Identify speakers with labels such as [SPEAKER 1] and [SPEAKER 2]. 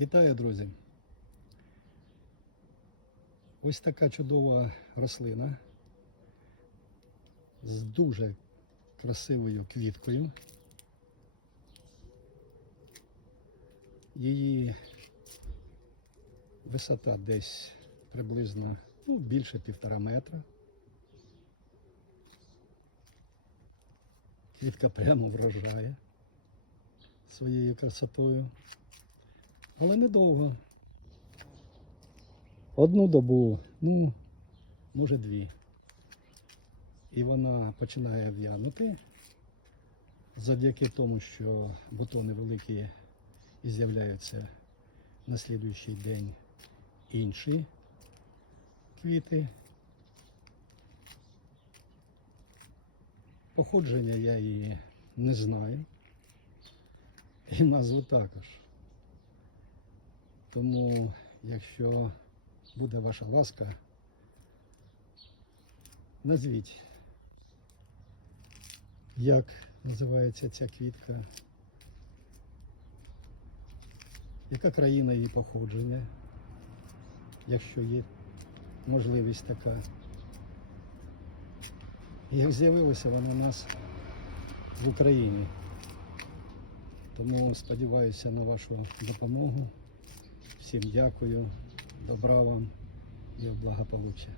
[SPEAKER 1] Вітаю, друзі! Ось така чудова рослина з дуже красивою квіткою. Її висота десь приблизно ну, більше півтора метра. Квітка прямо вражає своєю красотою. Але недовго. Одну добу, ну, може дві. І вона починає в'янути завдяки тому, що бутони великі і з'являються на слідуючий день інші квіти. Походження я її не знаю. І назву також. Тому, якщо буде ваша ласка, назвіть, як називається ця квітка, яка країна її походження, якщо є можливість така. Як з'явилася вона у нас в Україні. Тому сподіваюся на вашу допомогу. Всім дякую, добра вам і благополуччя.